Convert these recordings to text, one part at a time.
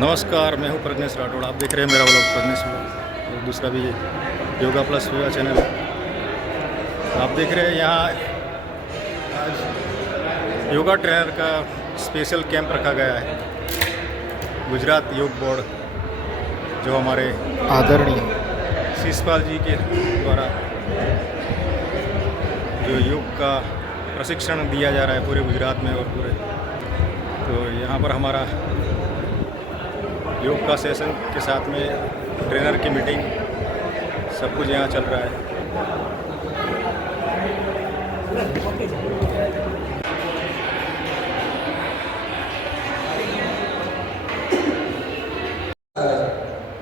नमस्कार, मैं हूं प्रज्ञेश राठौड़। आप देख रहे हैं मेरा व्लॉग प्रज्ञेश व्लॉग और दूसरा भी योगा प्लस विवा चैनल है। आप देख रहे हैं यहाँ आज योगा ट्रेनर का स्पेशल कैंप रखा गया है। गुजरात योग बोर्ड जो हमारे आदरणीय शिषपाल जी के द्वारा जो योग का प्रशिक्षण दिया जा रहा है पूरे गुजरात में और पूरे, तो यहाँ पर हमारा योग का सेशन के साथ में ट्रेनर की मीटिंग सब कुछ यहाँ चल रहा है।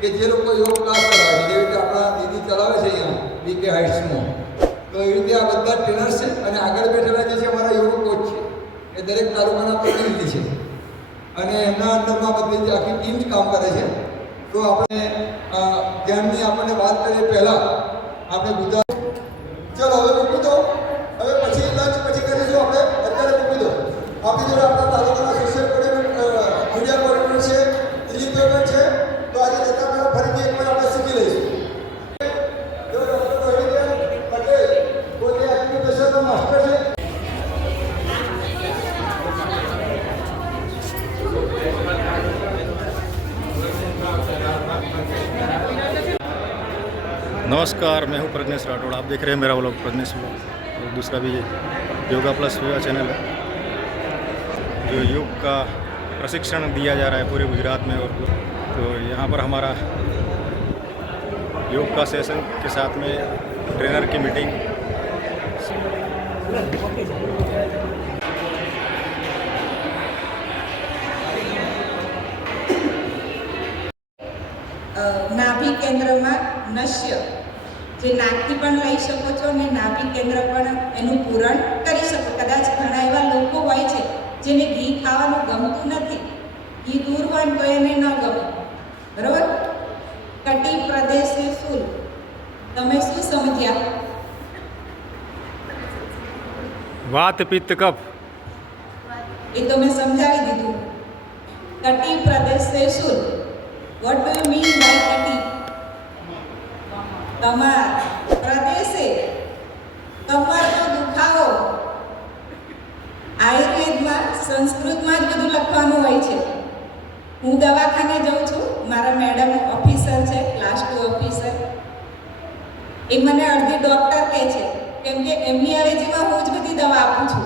કે જે લોકો યોગ ક્લાસ કરાવે જેવી રીતે આપણા દીદી ચલાવે છે અહીંયા બીકે હાઇટ્સમાં, તો એવી રીતે આ બધા ટ્રેનર્સ છે અને આગળ બેઠેલા જે છે અમારા યોગ કોચ છે એ દરેક તાલુકાના પ્રતિનિધિ છે અને એમના અંદરમાં બધી જે આખી ટીમ જ કામ કરે છે. તો આપણે ધ્યાનની આપણને વાત કરીએ પહેલાં આપણે ગુજરાત ચલો હવે મૂકી દો, હવે પછી લંચ પછી કરીશું. આપણે અત્યારે મૂકી દો. આપણી જોડે આપણા તાલુકાના શિક્ષક મીડિયા કોર્ડિનેટર છે, દિલીપભાઈ છે, તો આજે જતા પહેલાં ફરીથી એકવાર આપણે શીખી લઈશું. જો ડૉક્ટર રોહિત પટેલ પોતે એક્યુપ્રેશરનો માસ્ટર છે. नमस्कार, मैं हूं प्रज्ञेश राठौड़। आप देख रहे हैं मेरा व्लॉग प्रज्ञेश व्लॉग और दूसरा भी योगा प्लस विवा चैनल है जो योग का प्रशिक्षण दिया जा रहा है पूरे गुजरात में और पूरे, तो यहाँ पर हमारा योग का सेशन के साथ में ट्रेनर की मीटिंग નાભી કેન્દ્રમાં નશ્ય જે નાકથી પણ લઈ શકો છો ને નાભી કેન્દ્ર પણ એનું પૂરણ કરી શકો. કદાચ ઘણા એવા લોકો હોય છે જેને ઘી ખાવાનું ગમતું નથી, ઘી દૂર હોય તો એને ન ગમે, બરાબર. કટી પ્રદેશે શૂલ, તમે શું સમજ્યા? વાત પિત્ત કફ એ તો મેં સમજાવી દીધું. કટી પ્રદેશે શૂલ, what do you mean by કટી? કમર પ્રદેશે, કમરનો દુખાવો. આયુર્વેદમાં સંસ્કૃતમાં જ બધું લખવાનું હોય છે. હું દવાખાને જાઉં છું, મારા મેડમ ઓફિસર છે, ક્લાસ 2 ઓફિસર. એ મને અડધી ડૉક્ટર કહે છે કેમ કે એમની અવેજીમાં હું જ બધી દવા આપું છું.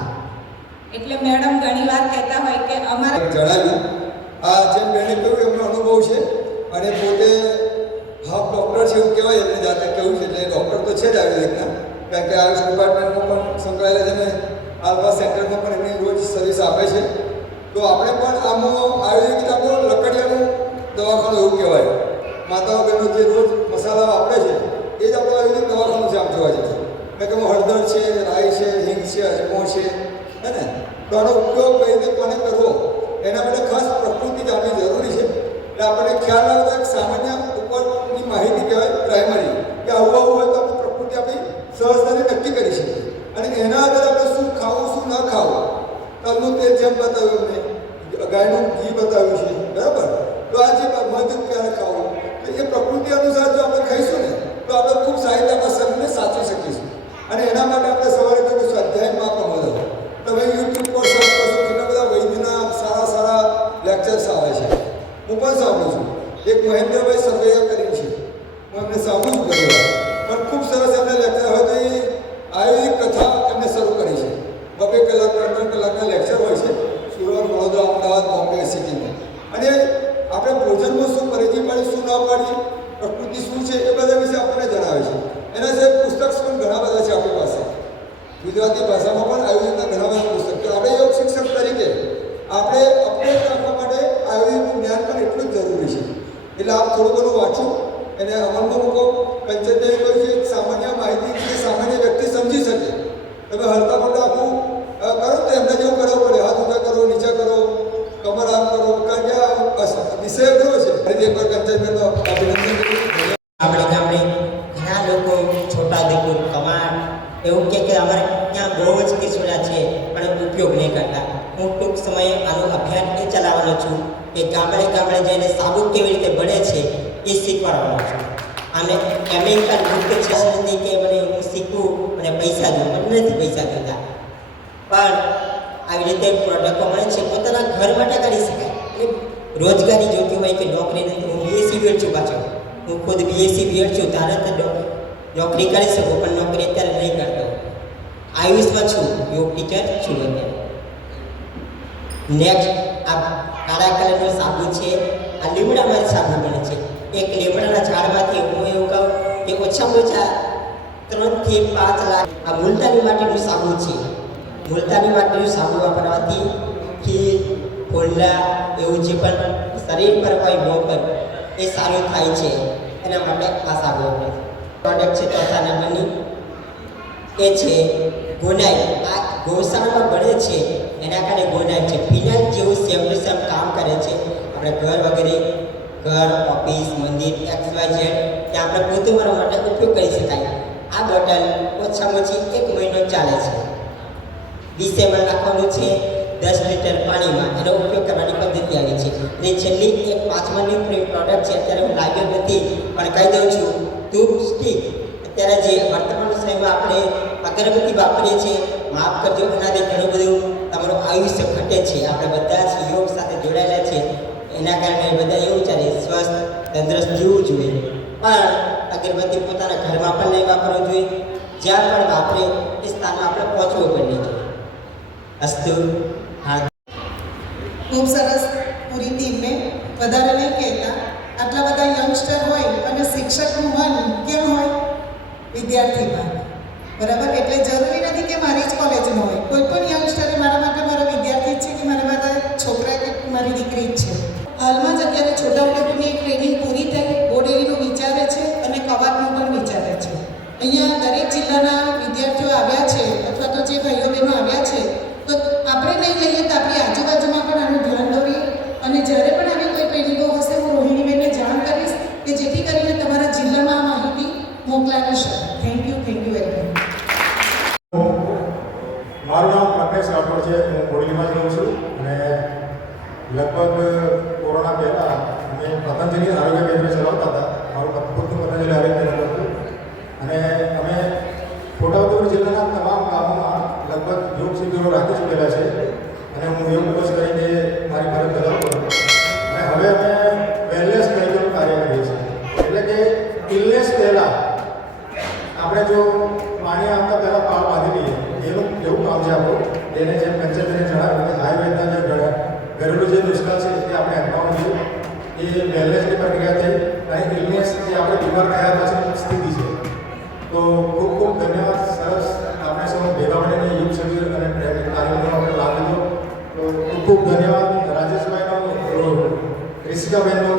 એટલે મેડમ ઘણી વાર કહેતા હોય કે અમારા જણાવ્યું આ જેમ બેને કહ્યું એમનો અનુભવ છે અને પોતે હાફ ડૉક્ટર છે એવું કહેવાય, એમને જાતે કહ્યું છે. એટલે ડૉક્ટર તો છે જ આયુર્વેદના, કારણ કે આયુષ ડિપાર્ટમેન્ટમાં પણ સંકળાયેલા છે ને આલ્ફા સેન્ટરમાં પણ એમની રોજ સર્વિસ આપે છે. તો આપણે પણ આમાં આયુર્વેદિક આપણું લકડિયાનું દવાખાનું એવું કહેવાય. માતાઓ બહેનો જે રોજ મસાલા વાપરે છે એ જ આપણું આયુર્વેદિક દવાખાનું છે આમ જોવા જઈએ. મેં કે હળદર છે, રાઈ છે, હિંગ છે, અજમો છે, હે ને. તો આનો ઉપયોગ કઈ રીતે કોને કરવો એના માટે ખાસ પ્રકૃતિ જાણવી જરૂરી છે. એટલે આપણને ખ્યાલ આવે તો એક સામાન્ય ઉપરની માહિતી કહેવાય પ્રાઇમરી, કે આવું આવું હોય તો આપણે પ્રકૃતિ આપણી સહજતાને નક્કી કરી શકીએ અને એના આધારે આપણે શું ખાવું શું ન ખાવું. તલનું તેલ જેમ બતાવ્યું મેં, ગાયનું ઘી બતાવ્યું છે, બરાબર. તો આ જે મધ ક્યારે ખાવું, તો એ પ્રકૃતિ અનુસાર જો આપણે ખાઈશું ને તો આપણે ખૂબ સારી રીતે આપણા શરીરને સાચવી શકીશું. અને એના માટે આપણે સવારે કહ્યું સ્વાધ્યાયમાં પણ વધો. તમે યુટ્યુબ પર સર્ચ કરશો, કેટલા બધા વૈદ્યના સારા સારા લેક્ચર્સ આવે છે. હું પણ સાંભળું છું. એક મહેન્દ્રભાઈ સરવૈયા કરીને છે, હું એમને સાંભળું છું ઘણી વાર, પણ ખૂબ સરસ એમને લેક્ચર હોય તો એ આયુર્વેદિક કથા એમને શરૂ કરી છે. 2 કલાક 3 કલાકના લેક્ચર હોય છે સુરત, વડોદરા, અમદાવાદ, બોમ્બે, સિટીમાં. અને આપણે ભોજનમાં શું પરેજી પાડી, શું ના પાડી, પ્રકૃતિ શું છે એ બધા વિશે આપણને જણાવે છે. એના સિવાય પુસ્તક પણ ઘણા બધા છે આપણી પાસે. ગુજરાતી ભાષામાં પણ આયુર્વેદના ઘણા બધા પુસ્તક. તો આપણે યોગ શિક્ષક તરીકે આપણે અપડેટ રાખવા માટે આયુર્વેદનું જ્ઞાન પણ એટલું જ જરૂરી છે. એટલે આપ થોડું ઘણું વાંચો, એને અમલમાં મૂકો. કંચનભાઈ કહ્યું છે સામાન્ય માહિતી જે સામાન્ય વ્યક્તિ સમજી શકે. તમે હલકા પડતા આખું કરો તો એમને જેવું કરવું પડે. હાથ ઊંચા કરો, નીચા કરો, કમર આમ કરો, કારણ કે આ વિષય અઘરો છે. ફરીથી એકવાર કંચનભાઈનો અભિનંદન. આપણે ગામડે ઘણા લોકો છોટાઉદેપુર, કમાડ એવું કે અમારે ત્યાં બહુ જ કિચોડા છે પણ ઉપયોગ નહીં કરતા. હું ટૂંક સમયે આનો અભિયાન એ ચલાવવાનો છું કે ગામડે ગામડે જઈને સાબુ કેવી રીતે બને છે એ શીખવાડવાનો છું. અને કેમિકલ મુક્ત છે નથી કે મને હું શીખવું અને પૈસા દઉં, મને નથી પૈસા જોતા, પણ આવી રીતે પ્રોડક્ટો મળે છે પોતાના ઘર માટે કરી શકાય. એટલે રોજગારી જોતી હોય કે નોકરી નથી, હું બીએસસી બીએડ છું, પાછો હું ખુદ બીએસસી બીએડ છું, તારે તો નોકરી કરી શકું, પણ નોકરી અત્યારે નહીં કરતો. આયુષમાં છું, યોગ ટીચર છું અત્યારે. નેક્સ્ટ આ કાળા કલરનો સાબુ છે, આ લીમડામાંથી સાબુ બને છે. એક લીમડાના ઝાડમાંથી હું એવું કહું કે ઓછામાં ઓછા 3 થી 5 લાખ આ મુલતાની માટીનું સાબુ છે. મુલતાની માટીનું સાબુ વાપરવાથી ખીર, ફોલ્લા એવું જે પણ શરીર પર હોય મોં પર એ સારું થાય છે. એના માટે આ સાબુ પ્રોડક્ટ છે ચોથા નંબરની એ છે ગોનાઈ. આ ગૌશાળામાં બને છે એના કારણે ગોનાઈ છે. ફિનાઇલ જેવું સેમ ટુ સેમ કામ કરે છે. આપણે ઘર વગેરે, ઘર, ઓફિસ, મંદિર, XYZ ત્યાં આપણે પોતે મારવા માટે ઉપયોગ કરી શકાય. આ બોટલ ઓછામાં ઓછી 1 મહિનો ચાલે છે. 20 ml નાખવાનું છે 10 લીટર પાણીમાં. એનો ઉપયોગ કરવાની પદ્ધતિ આવી છે. અને છેલ્લી એક 5 મહિનાની પ્રોડક્ટ છે, અત્યારે હું લાવ્યો નથી પણ કહી દઉં છું, ધૂપ સ્ટીક. અત્યારે જે વર્તમાન સમયમાં આપણે અગરબત્તી વાપરીએ છીએ, માફ કરજો, એનાથી ઘણું બધું તમારું આયુષ્ય ઘટે છે. આપણે બધા જ યોગ સાથે જોડાયેલા છે, એના કારણે બધા એવું વિચારે સ્વસ્થ તંદુરસ્ત જીવવું જોઈએ. પણ અગરબત્તી પોતાના ઘરમાં પણ નહીં વાપરવું જોઈએ, જ્યાં પણ વાપરે એ સ્થાનમાં આપણે પહોંચવું પણ નહીં જોઈએ. અસ્તુ. હા, ખૂબ સરસ. પૂરી ટીમને વધારે નહીં કહેતા, આટલા બધા યંગસ્ટર હોય અને શિક્ષકનું મન કેમ હોય? વિદ્યાર્થીમાં. બરાબર, એટલે જરૂરી નથી કે મારી જ કોલેજનો હોય. કોઈ પણ યંગસ્ટરે મારા માટે મારો વિદ્યાર્થી જ છે કે મારા માટે છોકરા કે મારી દીકરી જ છે. હાલમાં જ અત્યારે છોટાઉદેપુરની એક ટ્રેનિંગ પૂરી થઈ, બોડેલીનું વિચારે છે અને કવાતનું પણ વિચારે છે. અહીંયા દરેક જિલ્લાના વિદ્યાર્થીઓ આવ્યા છે અથવા તો જે ભાઈઓ બહેનો આવ્યા છે, તો આપણે નહીં લઈએ તો આપણી આજુબાજુમાં પણ આનું ધ્યાન દોરીએ. અને જ્યારે પણ આવી કોઈ ટ્રેનિંગો હશે હું રોહિણીબેનને જાણ કરીશ કે જેથી કરીને તમારા જિલ્લામાં આ માહિતી મોકલાવી શકે. Thank you very much. મારું નામ પ્રજ્ઞેશ રાઠોડ છે. હું બોડેલીમાં જ રહું છું અને લગભગ કોરોના પહેલાં અમે પતંજલિ આરોગ્ય કેન્દ્ર ચલાવતા હતા. મારું ખુદનું પતંજલિ આરોગ્ય કેન્દ્ર હતું અને અમે છોટાઉદેપુર જિલ્લાના તમામ ગામોમાં લગભગ યોગ શિબિરો રાખી ચૂકેલા છે અને હું યોગ કોર્સ કરીને મારી ફરજ બજાવતો હતો. અને હવે અમે વેલનેસ તરીકેનું કાર્ય કરીએ છીએ. એટલે કે ઇલનેસ પહેલાં આપણે જો પાણી આવતા પહેલાં પાળ બાંધી લઈએ, એનું એવું કામ છે આપણું. એને જેમ પંચતને જણાવ્યું કે આયુર્વેદના જે ઘરેલું જે નુસ્ખા છે એ આપણે અપનાવવું જોઈએ. એ વેલનેસની પ્રક્રિયા થઈ અને ઇલનેસ જે આપણે બીમાર થયા પછી સ્થિતિ છે. તો ખૂબ ખૂબ ધન્યવાદ. સરસ આપણે સૌ ભેગા મળીને યોગ શિબિર અને તાલીમનો આપણે લાભ લીધો. તો ખૂબ ખૂબ ધન્યવાદ રાજેશભાઈનો, રિષિકાબેનનો